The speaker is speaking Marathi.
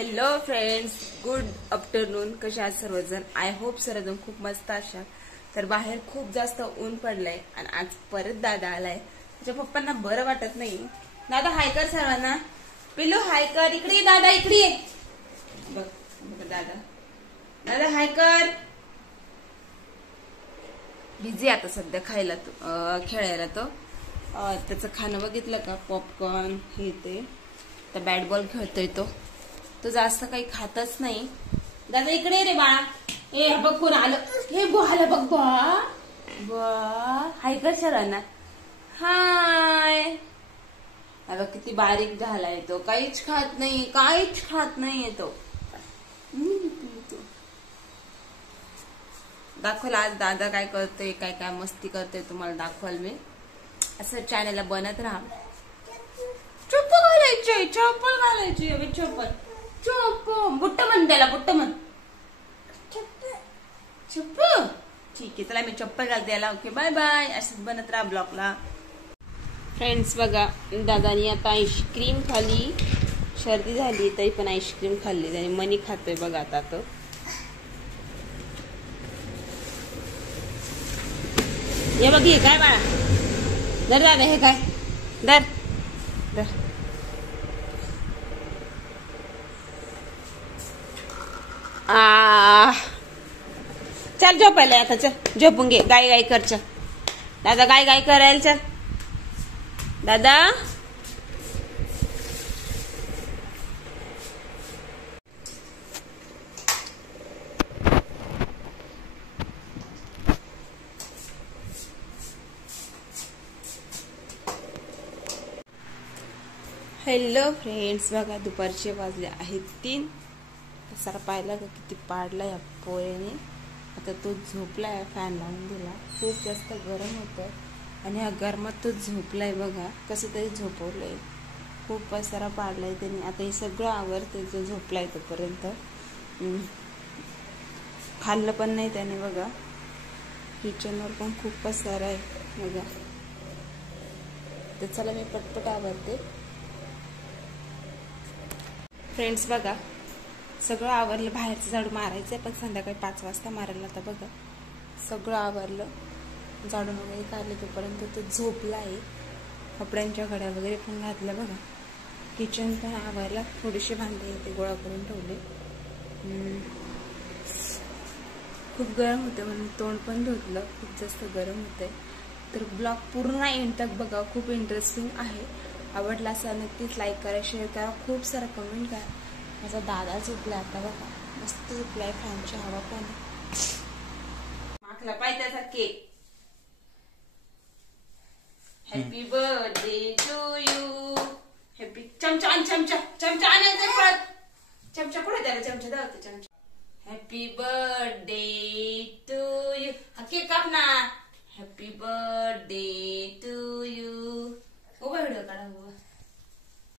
Hello friends, good afternoon. कशा आहात सर्वजण? आय होप सर्वजण खूप मस्त असाल. तर बाहेर खूप जास्त ऊन पडलंय आणि आज परत दादा आलाय. त्याच्या पप्पांना बरं वाटत नाही. दादा हाय कर सर्वांना. पिल्लू हाय कर. इकडे ये दादा, इकडे ये. बघ बघ दादा, दादा हाय कर. बिझी आता सध्या खायला खेळायला तो. त्याचं खाणं बघितलं का? पॉपकॉर्न हे ते. तर बॅट बॉल खेळतोय तो जास्त काही खातच नाही. दादा इकडे रे बाळा. ए बघ कोण आलं. हे आलं बघ. बा हाय कर सर्वांना. हाय. अगं किती बारीक झालाय तो. काहीच खात नाही तो. दाखवल आज दादा काय करतोय, काय काय मस्ती करतोय तुम्हाला दाखवाल मी. असं चॅनलला बनत राहा. चप्पल घालायची चप्पल बुट्ट म्हण त्याला. बुट्ट म्हण. चप्पल ठीक आहे. चला मी चप्पल घालते याला. Okay bye bye. असंच बनत राहा ब्लॉगला. फ्रेंड्स बघा, दादानी आता आईस्क्रीम खाली. सर्दी झाली तरी पण आईस्क्रीम खाल्ली. त्याने मनी खातोय बघा आता तो. हे बघ, हे काय बाळा. दर दादा, हे काय दर दर. चल झोपायला आता. चल झोपून घे. गाई कर. चल दादा गाई करायला. चल दादा. हॅलो फ्रेंड्स, बघा दुपारचे वाजले आहेत 3. सारा पाहिला का किती पाडला या पोळ्याने. आता तो झोपलाय. फॅन लावून दिला. खूप जास्त गरम होतं आणि ह्या गरमात तो झोपलाय. बघा कसं तरी झोपवलंय. खूप पसारा पाडलाय त्याने. आता हे सगळं आवरते जो झोपलाय तोपर्यंत. खाल्लं पण नाही त्याने. बघा किचनवर पण खूप पसारा आहे बघा. तर चला मी पटपट आवरते. फ्रेंड्स बघा, सगळं आवरलं. बाहेरचं झाडू मारायचंय पण संध्याकाळी 5 वाजता मारायला. आता बघा सगळं आवरलं. झाडून वगैरे काढले तोपर्यंत तो झोपला आहे. कपड्यांच्या घड्या वगैरे पण घातल्या बघा. किचन पण आवरला. थोडेसे भांडे ते गोळा करून ठेवले. खूप गरम होते म्हणून तोंड पण धुतलं. खूप जास्त गरम होतंय. तर ब्लॉग पूर्ण एंड तक बघा. खूप इंटरेस्टिंग आहे. आवडला असेल नक्कीच लाईक करा, शेअर करा, खूप सारा कमेंट करा. माझा दादा झोपला आता बघा. मस्त झोपलाय. फॅनची हवा पण मागला पाय त्याचा cake. Happy birthday to you. Happy. चमचा आणायचा परत. चमचा कुठे? त्याला चमचा द्या. चमचा. Happy birthday to